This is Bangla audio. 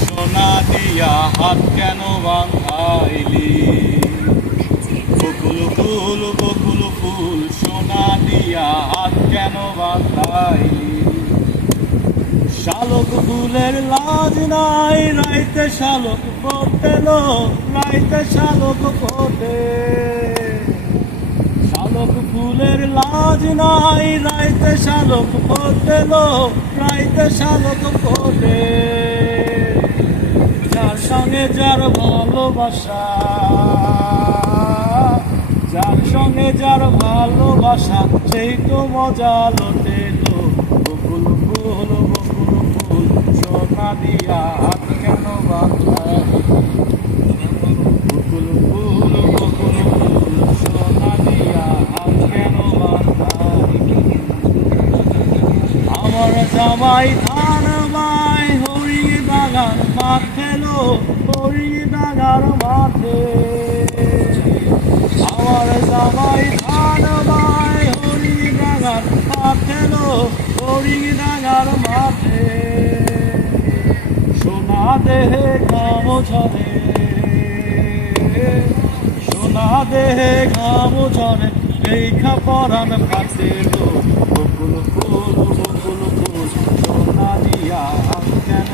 সোনা দিয়া হাত কেন বাঁধাইলি? বকুল ফুল বকুল ফুল সোনা দিয়া হাত কেন বাঁধাইলি? শালক ফুলের লাজ নাই, রাইতে শালক ফোটেল, রাইতে শালক ফোটে। শালক ফুলের লাজ নাই, রাইতে শালক ফোটেল, রাইতে শালক ফোটে। যার সঙ্গে যার ভালোবাসা, যার সঙ্গে যার ভালোবাসা, সেই তো মজা লোটেলো। বকুল ফুল বকুল ফুল সোনা দিয়া হাত কেন বাঁধাইলি? বকুল ফুল বকুল ফুল সোনা দিয়া হাত কেন বাঁধাইলি? আমার জামাই ধান বাই হরিণ ডাঙার মাঠে লো, হরিণ ডাঙার মাঠে। আমার জামাই ধান বাই হরিণ ডাঙার মাঠে লো, হরিণ ডাঙার মাঠে। সোনা দেহে ঘাম ঝরে, সোনা দেহে ঘাম ঝরে, দেখা পরাণ কাছে লো। বকুল ফুল বকুল ফুল সোনা দিয়া হাত কেন